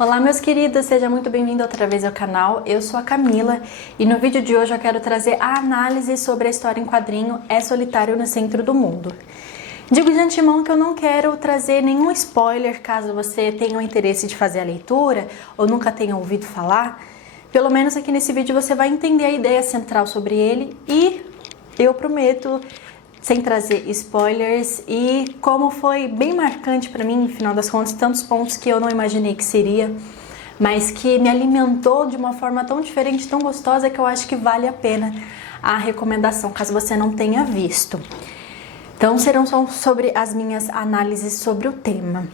Olá meus queridos, seja muito bem-vindo outra vez ao canal. Eu sou a Camila e no vídeo de hoje eu quero trazer a análise sobre a história em quadrinho É Solitário no Centro do Mundo. Digo de antemão que eu não quero trazer nenhum spoiler caso você tenha o interesse de fazer a leitura ou nunca tenha ouvido falar. Pelo menos aqui nesse vídeo você vai entender a ideia central sobre ele e eu prometo, sem trazer spoilers, e como foi bem marcante para mim, no final das contas, tantos pontos que eu não imaginei que seria, mas que me alimentou de uma forma tão diferente, tão gostosa, que eu acho que vale a pena a recomendação, caso você não tenha visto. Então serão só sobre as minhas análises sobre o tema.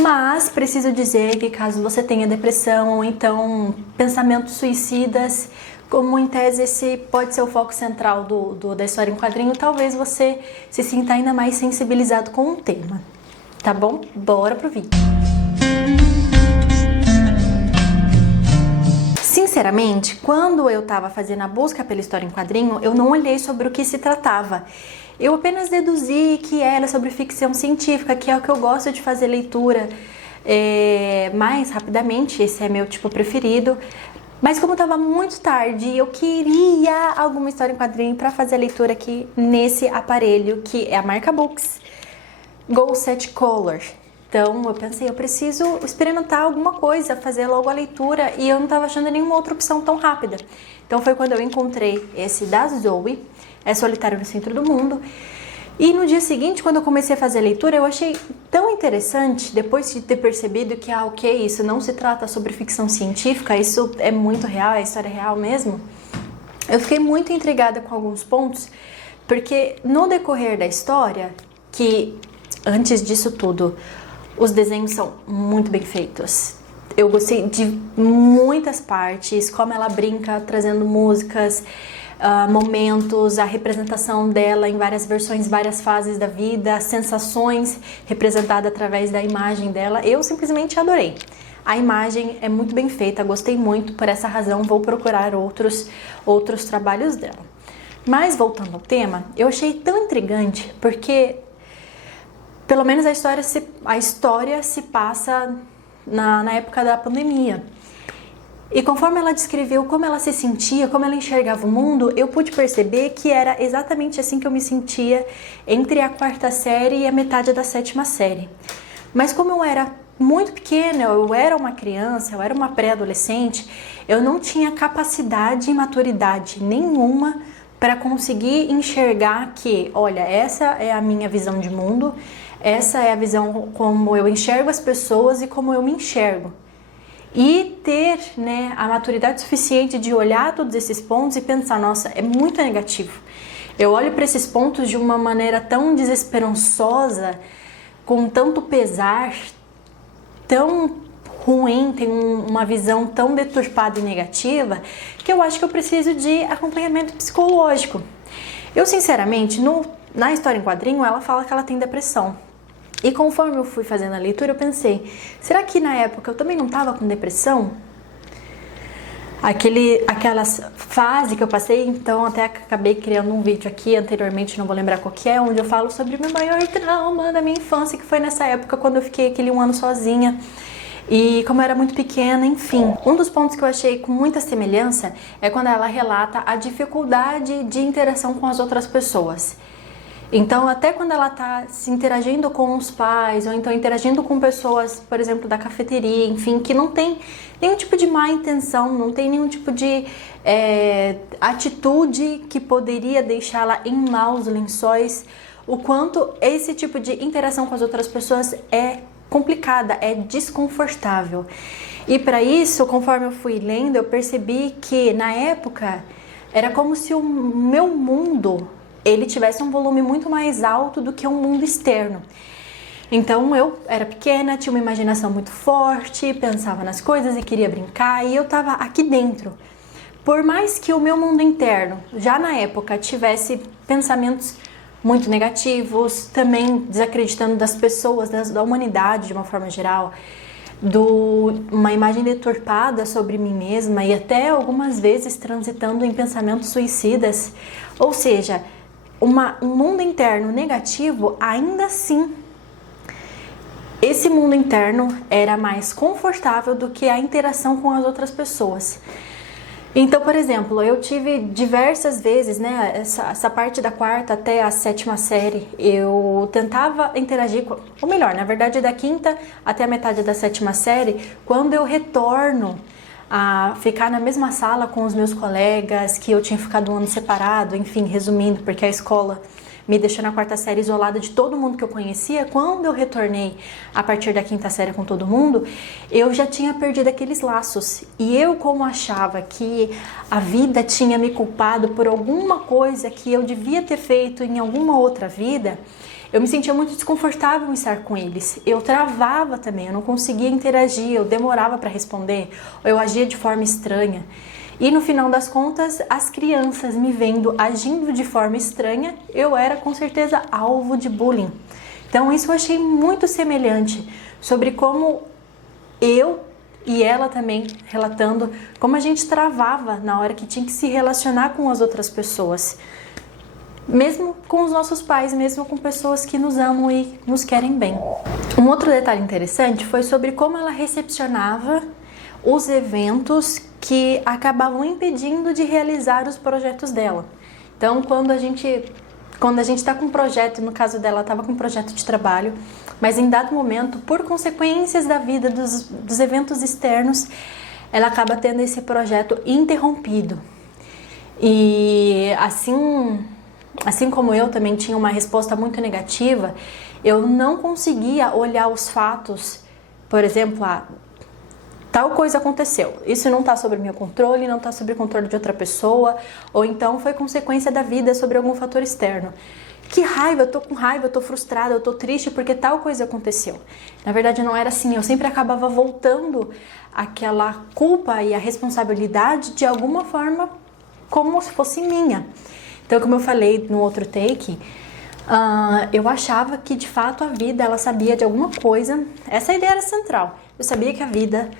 Mas preciso dizer que caso você tenha depressão ou então pensamentos suicidas, como em tese esse pode ser o foco central da história em quadrinho, talvez você se sinta ainda mais sensibilizado com o tema. Tá bom? Bora pro vídeo! Sinceramente, quando eu estava fazendo a busca pela história em quadrinho, eu não olhei sobre o que se tratava. Eu apenas deduzi que era sobre ficção científica, que é o que eu gosto de fazer leitura mais rapidamente, esse é meu tipo preferido. Mas como estava muito tarde, eu queria alguma história em quadrinho para fazer a leitura aqui nesse aparelho, que é a marca Books Go Set Color. Então eu pensei, eu preciso experimentar alguma coisa, fazer logo a leitura, e eu não estava achando nenhuma outra opção tão rápida. Então foi quando eu encontrei esse da Zoe, É Solitário no Centro do Mundo. E no dia seguinte, quando eu comecei a fazer a leitura, eu achei tão interessante, depois de ter percebido que, ok, isso não se trata sobre ficção científica, isso é muito real, é história real mesmo. Eu fiquei muito intrigada com alguns pontos, porque no decorrer da história, que antes disso tudo, os desenhos são muito bem feitos. Eu gostei de muitas partes, como ela brinca trazendo músicas, momentos, a representação dela em várias versões, várias fases da vida, as sensações representadas através da imagem dela. Eu simplesmente adorei. A imagem é muito bem feita, gostei muito, por essa razão vou procurar outros trabalhos dela. Mas voltando ao tema, eu achei tão intrigante porque pelo menos a história se passa na época da pandemia. E conforme ela descreveu como ela se sentia, como ela enxergava o mundo, eu pude perceber que era exatamente assim que eu me sentia entre a 4ª série e a metade da 7ª série. Mas como eu era muito pequena, eu era uma criança, eu era uma pré-adolescente, eu não tinha capacidade e maturidade nenhuma para conseguir enxergar que, olha, essa é a minha visão de mundo, essa é a visão como eu enxergo as pessoas e como eu me enxergo. E ter, a maturidade suficiente de olhar todos esses pontos e pensar, nossa, é muito negativo. Eu olho para esses pontos de uma maneira tão desesperançosa, com tanto pesar, tão ruim, tem uma visão tão deturpada e negativa, que eu acho que eu preciso de acompanhamento psicológico. Eu, sinceramente, na história em quadrinho, ela fala que ela tem depressão. E conforme eu fui fazendo a leitura, eu pensei, será que na época eu também não estava com depressão? Aquela fase que eu passei, então até acabei criando um vídeo aqui anteriormente, não vou lembrar qual que é, onde eu falo sobre o meu maior trauma da minha infância, que foi nessa época quando eu fiquei aquele 1 ano sozinha. E como eu era muito pequena, enfim. Um dos pontos que eu achei com muita semelhança é quando ela relata a dificuldade de interação com as outras pessoas. Então, até quando ela está se interagindo com os pais, ou então interagindo com pessoas, por exemplo, da cafeteria, enfim, que não tem nenhum tipo de má intenção, não tem nenhum tipo de atitude que poderia deixá-la em maus lençóis, o quanto esse tipo de interação com as outras pessoas é complicada, é desconfortável. E para isso, conforme eu fui lendo, eu percebi que na época era como se o meu mundo ele tivesse um volume muito mais alto do que um mundo externo. Então eu era pequena, tinha uma imaginação muito forte, pensava nas coisas e queria brincar, e eu estava aqui dentro. Por mais que o meu mundo interno, já na época, tivesse pensamentos muito negativos, também desacreditando das pessoas, da humanidade de uma forma geral, uma imagem deturpada sobre mim mesma e até algumas vezes transitando em pensamentos suicidas, ou seja, um mundo interno negativo, ainda assim esse mundo interno era mais confortável do que a interação com as outras pessoas. Então, por exemplo, eu tive diversas vezes, né, essa parte da 4ª até a 7ª série, eu tentava interagir com, ou melhor, na verdade da 5ª até a metade da 7ª série, quando eu retorno a ficar na mesma sala com os meus colegas, que eu tinha ficado um ano separado, enfim, resumindo, porque a escola me deixou na 4ª série isolada de todo mundo que eu conhecia. Quando eu retornei a partir da 5ª série com todo mundo, eu já tinha perdido aqueles laços. E eu, como achava que a vida tinha me culpado por alguma coisa que eu devia ter feito em alguma outra vida, eu me sentia muito desconfortável em estar com eles. Eu travava também, eu não conseguia interagir, eu demorava para responder, eu agia de forma estranha. E no final das contas, as crianças me vendo agindo de forma estranha, eu era com certeza alvo de bullying. Então isso eu achei muito semelhante sobre como eu e ela também relatando como a gente travava na hora que tinha que se relacionar com as outras pessoas. Mesmo com os nossos pais, mesmo com pessoas que nos amam e nos querem bem. Um outro detalhe interessante foi sobre como ela recepcionava os eventos que acabavam impedindo de realizar os projetos dela. Então, quando a gente está com um projeto, no caso dela, estava com um projeto de trabalho, mas em dado momento, por consequências da vida, dos eventos externos, ela acaba tendo esse projeto interrompido. E assim como eu também tinha uma resposta muito negativa, eu não conseguia olhar os fatos, por exemplo, tal coisa aconteceu, isso não está sob meu controle, não está sob o controle de outra pessoa, ou então foi consequência da vida sobre algum fator externo. Que raiva, eu tô com raiva, eu tô frustrada, eu tô triste porque tal coisa aconteceu. Na verdade não era assim, eu sempre acabava voltando aquela culpa e a responsabilidade de alguma forma como se fosse minha. Então, como eu falei no outro take, eu achava que de fato a vida, ela sabia de alguma coisa, essa ideia era central. Eu sabia que a vida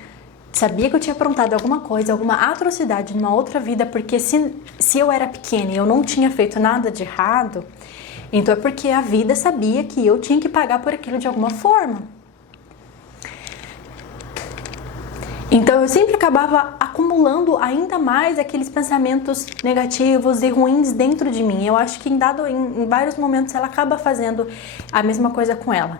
sabia que eu tinha aprontado alguma coisa, alguma atrocidade numa outra vida, porque se eu era pequena e eu não tinha feito nada de errado, então é porque a vida sabia que eu tinha que pagar por aquilo de alguma forma. Então eu sempre acabava acumulando ainda mais aqueles pensamentos negativos e ruins dentro de mim. Eu acho que em vários momentos ela acaba fazendo a mesma coisa com ela.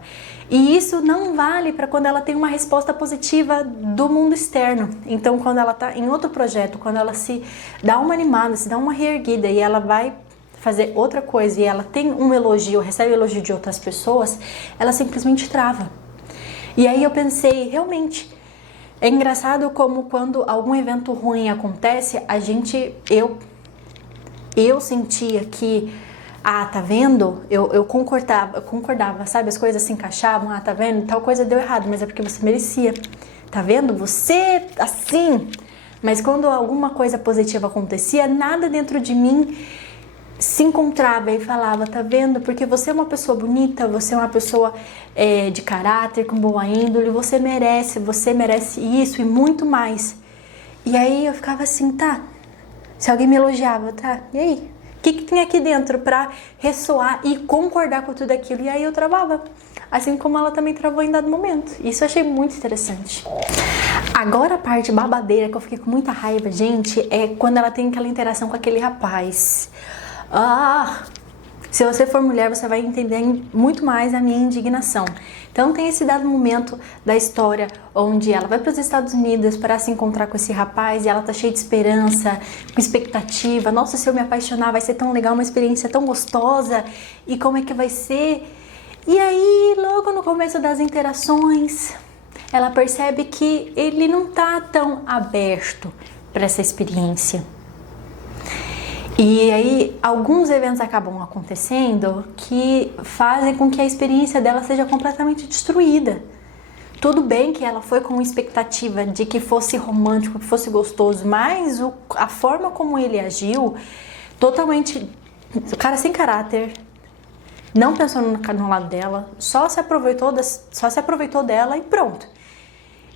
E isso não vale para quando ela tem uma resposta positiva do mundo externo. Então quando ela está em outro projeto, quando ela se dá uma animada, se dá uma reerguida e ela vai fazer outra coisa e ela tem um elogio, recebe elogio de outras pessoas, ela simplesmente trava. E aí eu pensei, realmente, é engraçado como quando algum evento ruim acontece, eu sentia que, tá vendo? Eu concordava, sabe? As coisas se encaixavam, tá vendo? Tal coisa deu errado, mas é porque você merecia. Tá vendo? Você, assim. Mas quando alguma coisa positiva acontecia, nada dentro de mim se encontrava e falava, tá vendo? Porque você é uma pessoa bonita, você é uma pessoa de caráter, com boa índole, você merece isso e muito mais. E aí eu ficava assim, tá, se alguém me elogiava, tá, e aí? O que tem aqui dentro pra ressoar e concordar com tudo aquilo? E aí eu travava, assim como ela também travou em dado momento. Isso eu achei muito interessante. Agora a parte babadeira que eu fiquei com muita raiva, gente, é quando ela tem aquela interação com aquele rapaz. Se você for mulher, você vai entender muito mais a minha indignação. Então tem esse dado momento da história onde ela vai para os Estados Unidos para se encontrar com esse rapaz e ela tá cheia de esperança, com expectativa. Nossa, se eu me apaixonar vai ser tão legal, uma experiência tão gostosa. E como é que vai ser? E aí, logo no começo das interações, ela percebe que ele não tá tão aberto para essa experiência. E aí, alguns eventos acabam acontecendo que fazem com que a experiência dela seja completamente destruída. Tudo bem que ela foi com expectativa de que fosse romântico, que fosse gostoso, mas a forma como ele agiu, totalmente... O cara sem caráter, não pensou no lado dela, só se aproveitou dela e pronto.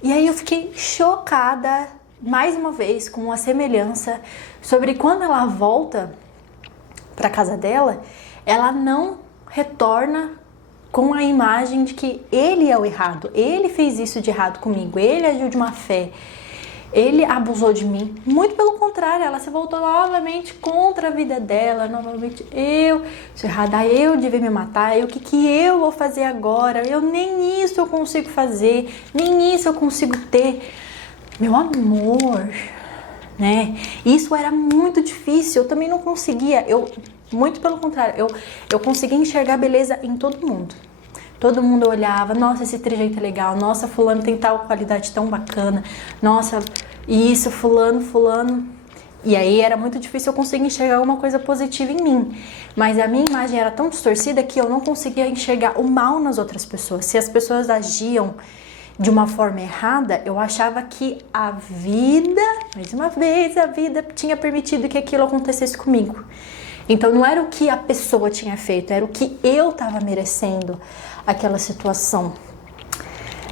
E aí eu fiquei chocada, mais uma vez, com uma semelhança sobre quando ela volta para casa dela, ela não retorna com a imagem de que ele é o errado, ele fez isso de errado comigo, ele agiu de má fé, ele abusou de mim. Muito pelo contrário, ela se voltou novamente contra a vida dela, novamente eu sou errada, eu devia me matar, o que eu vou fazer agora? Nem isso eu consigo fazer, nem isso eu consigo ter. Meu amor, né? Isso era muito difícil, eu também não conseguia, muito pelo contrário, eu conseguia enxergar beleza em todo mundo. Todo mundo olhava, nossa, esse trejeito é legal, nossa, fulano tem tal qualidade tão bacana, nossa, isso, fulano. E aí era muito difícil eu conseguir enxergar alguma coisa positiva em mim. Mas a minha imagem era tão distorcida que eu não conseguia enxergar o mal nas outras pessoas. Se as pessoas agiam de uma forma errada, eu achava que a vida, mais uma vez, a vida tinha permitido que aquilo acontecesse comigo. Então não era o que a pessoa tinha feito, era o que eu estava merecendo aquela situação.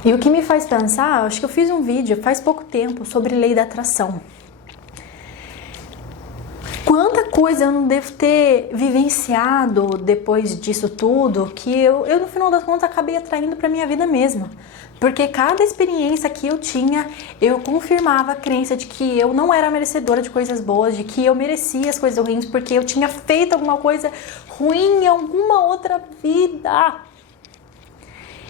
E o que me faz pensar, acho que eu fiz um vídeo faz pouco tempo sobre lei da atração. Quanta coisa eu não devo ter vivenciado depois disso tudo, que eu no final das contas acabei atraindo para minha vida mesma. Porque cada experiência que eu tinha, eu confirmava a crença de que eu não era merecedora de coisas boas, de que eu merecia as coisas ruins, porque eu tinha feito alguma coisa ruim em alguma outra vida.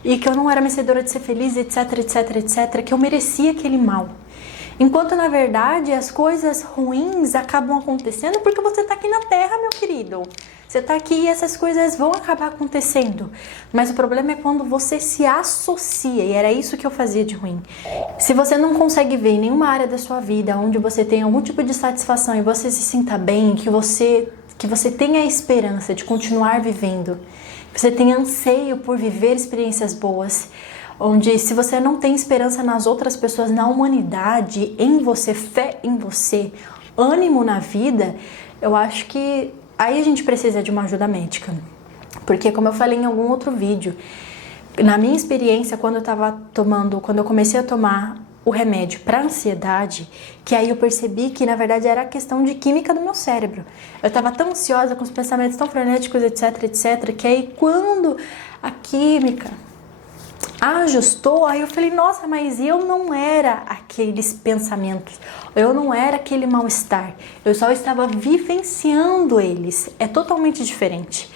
E que eu não era merecedora de ser feliz, etc, que eu merecia aquele mal. Enquanto, na verdade, as coisas ruins acabam acontecendo porque você tá aqui na Terra, meu querido. Você tá aqui e essas coisas vão acabar acontecendo. Mas o problema é quando você se associa, e era isso que eu fazia de ruim. Se você não consegue ver em nenhuma área da sua vida onde você tem algum tipo de satisfação e você se sinta bem, que você tenha a esperança de continuar vivendo, que você tenha anseio por viver experiências boas, onde se você não tem esperança nas outras pessoas, na humanidade, em você, fé em você, ânimo na vida, eu acho que aí a gente precisa de uma ajuda médica. Porque, como eu falei em algum outro vídeo, na minha experiência, quando eu comecei a tomar o remédio para ansiedade, que aí eu percebi que na verdade era questão de química do meu cérebro. Eu estava tão ansiosa, com os pensamentos tão frenéticos, etc, que aí quando a química ajustou, aí eu falei, nossa, mas eu não era aqueles pensamentos, eu não era aquele mal-estar, eu só estava vivenciando eles, é totalmente diferente.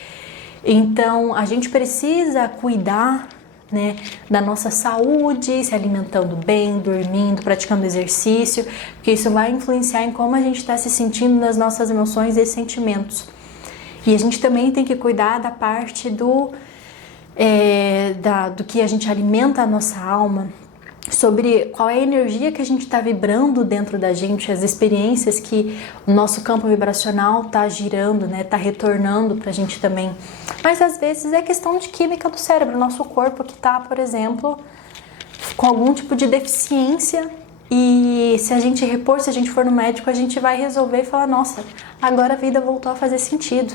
Então a gente precisa cuidar, né, da nossa saúde, se alimentando bem, dormindo, praticando exercício, porque isso vai influenciar em como a gente está se sentindo nas nossas emoções e sentimentos. E a gente também tem que cuidar da parte do que a gente alimenta a nossa alma, sobre qual é a energia que a gente está vibrando dentro da gente, as experiências que o nosso campo vibracional está girando, né, está retornando para a gente também. Mas às vezes é questão de química do cérebro, nosso corpo que está, por exemplo, com algum tipo de deficiência. E se a gente repor, se a gente for no médico, a gente vai resolver e falar, nossa, agora a vida voltou a fazer sentido.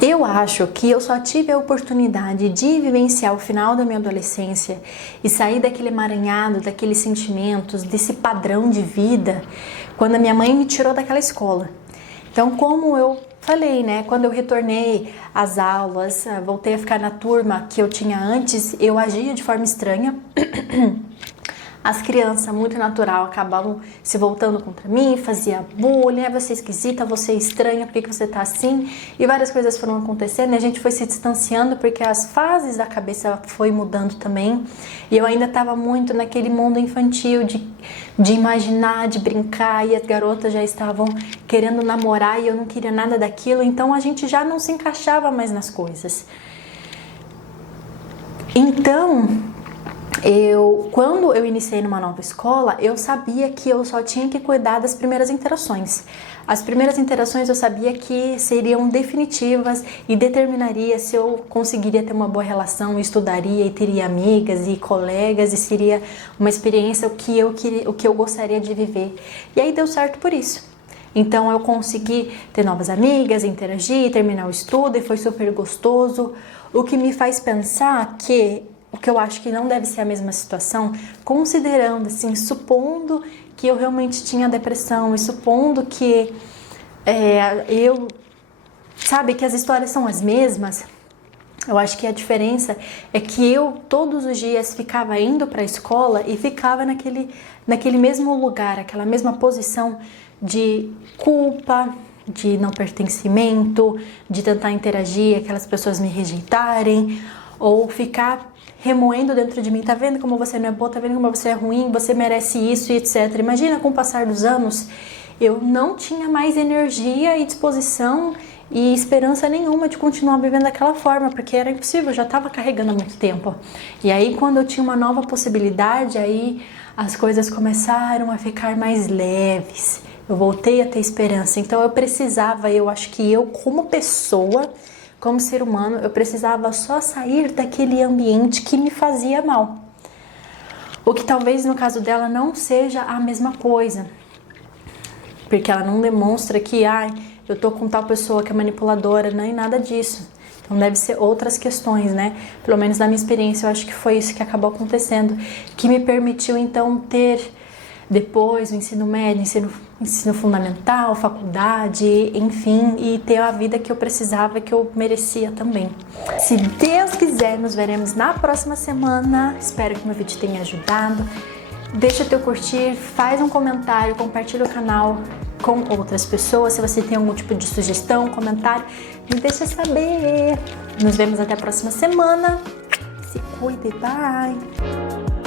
Eu acho que eu só tive a oportunidade de vivenciar o final da minha adolescência e sair daquele emaranhado, daqueles sentimentos, desse padrão de vida, quando a minha mãe me tirou daquela escola. Então, como eu falei, né, quando eu retornei às aulas, voltei a ficar na turma que eu tinha antes, eu agia de forma estranha. As crianças, muito natural, acabavam se voltando contra mim, fazia bullying, você é esquisita, você é estranha, por que você tá assim? E várias coisas foram acontecendo e a gente foi se distanciando porque as fases da cabeça foi mudando também. E eu ainda estava muito naquele mundo infantil de imaginar, de brincar, e as garotas já estavam querendo namorar e eu não queria nada daquilo, então a gente já não se encaixava mais nas coisas. Então, quando eu iniciei numa nova escola, eu sabia que eu só tinha que cuidar das primeiras interações. As primeiras interações eu sabia que seriam definitivas e determinaria se eu conseguiria ter uma boa relação, estudaria e teria amigas e colegas e seria uma experiência o que eu gostaria de viver. E aí deu certo por isso. Então eu consegui ter novas amigas, interagir, terminar o estudo e foi super gostoso. O que me faz pensar que o que eu acho que não deve ser a mesma situação, considerando, assim, supondo que eu realmente tinha depressão e supondo que sabe, que as histórias são as mesmas, Eu acho que a diferença é que eu todos os dias ficava indo para a escola e ficava naquele mesmo lugar, aquela mesma posição de culpa, de não pertencimento, de tentar interagir, aquelas pessoas me rejeitarem, ou ficar remoendo dentro de mim, tá vendo como você não é boa, tá vendo como você é ruim, você merece isso e etc. Imagina, com o passar dos anos, eu não tinha mais energia e disposição e esperança nenhuma de continuar vivendo daquela forma, porque era impossível, eu já estava carregando há muito tempo. E aí, quando eu tinha uma nova possibilidade, aí as coisas começaram a ficar mais leves. Eu voltei a ter esperança. Então eu acho que eu como pessoa, como ser humano, eu precisava só sair daquele ambiente que me fazia mal. O que talvez no caso dela não seja a mesma coisa. Porque ela não demonstra que, eu tô com tal pessoa que é manipuladora, nem nada disso. Então deve ser outras questões, né? Pelo menos na minha experiência, eu acho que foi isso que acabou acontecendo, que me permitiu então ter depois o ensino médio, ensino fundamental, faculdade, enfim, e ter a vida que eu precisava, que eu merecia também. Se Deus quiser, nos veremos na próxima semana. Espero que meu vídeo tenha ajudado. Deixa teu curtir, faz um comentário, compartilha o canal com outras pessoas. Se você tem algum tipo de sugestão, comentário, me deixa saber. Nos vemos até a próxima semana. Se cuide, bye!